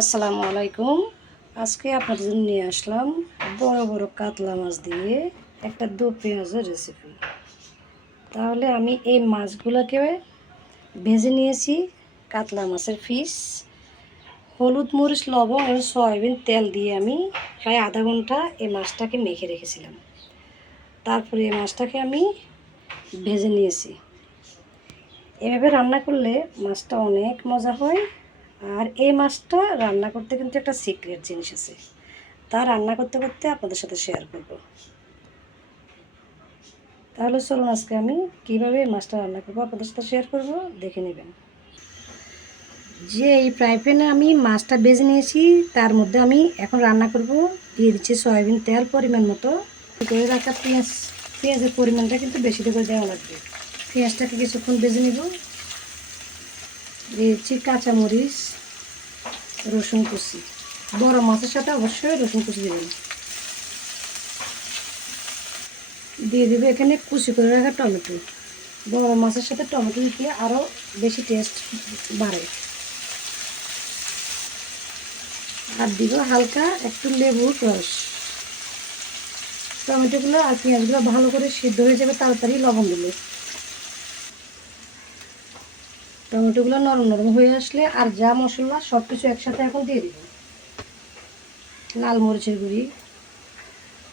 আসসালামু আলাইকুম। আজকে আপনাদের জন্য নিয়ে আসলাম বড় বড় কাতলা মাছ দিয়ে একটা দু পেঁয়াজের রেসিপি তাহলে আমি এই মাছগুলোকে ভেজে নিয়েছি, কাতলা মাছের ফিস হলুদ মরিচ, লবণ এবং সয়াবিন তেল দিয়ে আমি প্রায় আধা ঘণ্টা এই মাছটাকে মেখে রেখেছিলাম। তারপরে এই মাছটাকে আমি ভেজে নিয়েছি। এভাবে রান্না করলে মাছটা অনেক মজা হয় আর এই মাছটা রান্না করতে কিন্তু একটা সিক্রেট জিনিস আছে। তা রান্না করতে করতে আপনাদের সাথে শেয়ার করব। তাহলে চলুন আজকে আমি কীভাবে এই মাছটা রান্না করব আপনাদের সাথে শেয়ার করব, দেখে নেবেন। যে এই ফ্রাই প্যানে আমি মাছটা বেজে নিয়েছি, তার মধ্যে আমি এখন রান্না করব। দিয়ে দিচ্ছি সয়াবিন তেল পরিমাণ মতো। করে রাখা পেঁয়াজ, পেঁয়াজের পরিমাণটা কিন্তু বেশি করে দেওয়া লাগবে। পেঁয়াজটাকে কিছুক্ষণ বেজে নেব। দিয়েছি কাঁচামরিচ। রসুন কুচি। বড় মাছের সাথে অবশ্যই রসুন কুচি দেবেন। দিয়ে দেবে এখানে কুচি করে রাখা টমেটো। বড় মাছের সাথে টমেটো দিয়ে আরও বেশি টেস্ট বাড়ে। আর দিব হালকা একটু লেবুর রস। টমেটোগুলো আর পেঁয়াজগুলো ভালো করে সিদ্ধ হয়ে যাবে তাড়াতাড়ি লবণ দিলে। টমেটোগুলো নরম নরম হয়ে আসলে আর যা মশলা সব কিছু একসাথে এখন দিয়ে দিব। লাল মরিচের গুঁড়ি,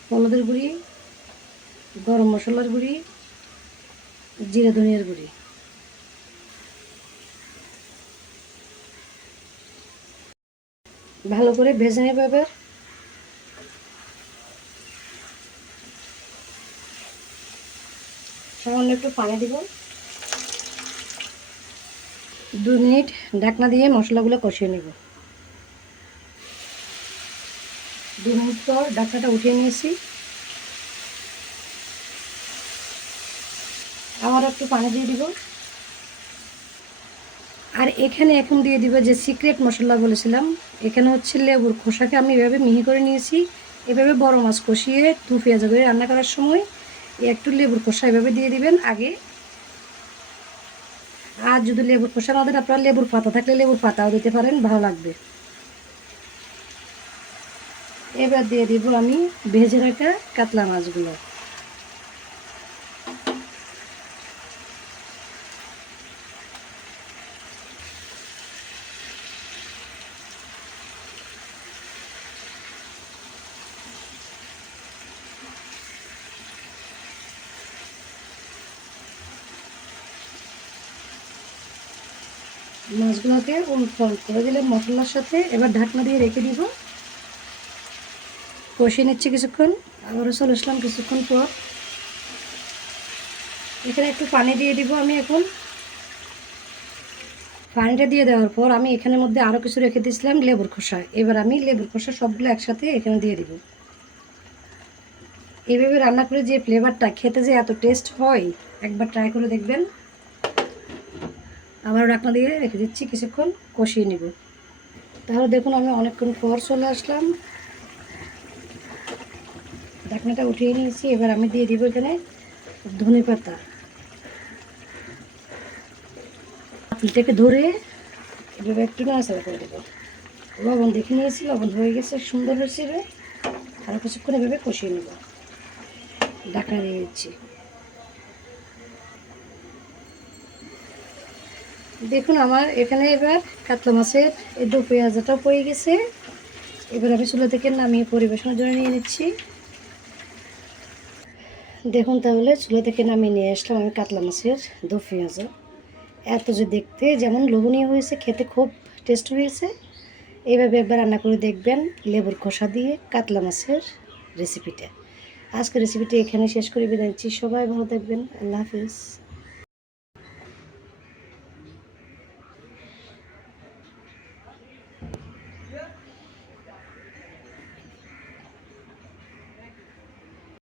হলুদের গুঁড়ি, গরম মশলার গুঁড়ি, জিরা ধনিয়ার গুঁড়ি। ভালো করে ভেজে নেবে এবার। সামান্য একটু পানি দিব। দু মিনিট ঢাকনা দিয়ে মশলাগুলো কষিয়ে নেব। দু মিনিট পর ঢাকনাটা উঠিয়ে নিয়েছি। আবার একটু পানি দিয়ে দিব। আর এখানে এখন দিয়ে দিব যে সিক্রেট মশলা বলেছিলাম, এখানে হচ্ছে লেবুর খোসাকে আমি এভাবে মিহি করে নিয়েছি। এভাবে বড় মাছ কষিয়ে দু পেঁয়াজ করে রান্না করার সময় একটু লেবুর খোসা এভাবে দিয়ে দিবেন। আগে আর যদি লেবুর খোসা না দেন, আপনারা লেবুর পাতা থাকলে লেবুর পাতাও দিতে পারেন, ভালো লাগবে। এবার দিয়ে দিব আমি ভেজে রাখা কাতলা মাছগুলো। মাছগুলোকে উল্ট করে দিলে মশলার সাথে এবার ঢাকনা দিয়ে রেখে দিব। কষিয়ে নিচ্ছি কিছুক্ষণ। আবারও চলে আসলাম কিছুক্ষণ পর। এখানে একটু পানি দিয়ে দিব আমি এখন। পানিটা দিয়ে দেওয়ার পর আমি এখানের মধ্যে আরও কিছু রেখে দিয়েছিলাম লেবুর খোসা। এবার আমি লেবুর খোসা সবগুলো একসাথে এখানে দিয়ে দিব। এইভাবে রান্না করে যে ফ্লেভারটা খেতে যে এত টেস্ট হয়, একবার ট্রাই করে দেখবেন। আবার ঢাকনা দিয়ে রেখে দিচ্ছি, কিছুক্ষণ কষিয়ে নিব। তাহলে দেখুন আমি অনেকক্ষণ পর চলে আসলাম। ঢাকনাটা উঠিয়ে নিয়েছি, এবার আমি দিয়ে দিব এখানে ধনে পাতা। পাতিলটাকে ধরে এভাবে একটু নাড়াচাড়া করে দেবো। লবণ দেখে নিয়েছি, লবণ হয়ে গেছে, সুন্দর হয়েছে আরও কিছুক্ষণ এভাবে কষিয়ে নেব। ঢাকনা দিয়ে দিচ্ছি। দেখুন আমার এখানে এবার কাতলা মাছের এই দু পেঁয়াজাটাও পড়ে গেছে। এবার আমি চুলা থেকে নামিয়ে পরিবেশনের জন্য নিয়ে নিচ্ছি। দেখুন তাহলে চুলা থেকে নামিয়ে নিয়ে আসলাম আমি কাতলা মাছের দু পেঁয়াজা এত যে দেখতে, যেমন লোভনীয় হয়েছে, খেতে খুব টেস্ট হয়েছে। এইভাবে একবার রান্না করে দেখবেন লেবুর খোসা দিয়ে কাতলা মাছের রেসিপিটা আজকের রেসিপিটি এখানে শেষ করে বিদায় সবাই ভালো থাকবেন। আল্লাহ হাফিজ।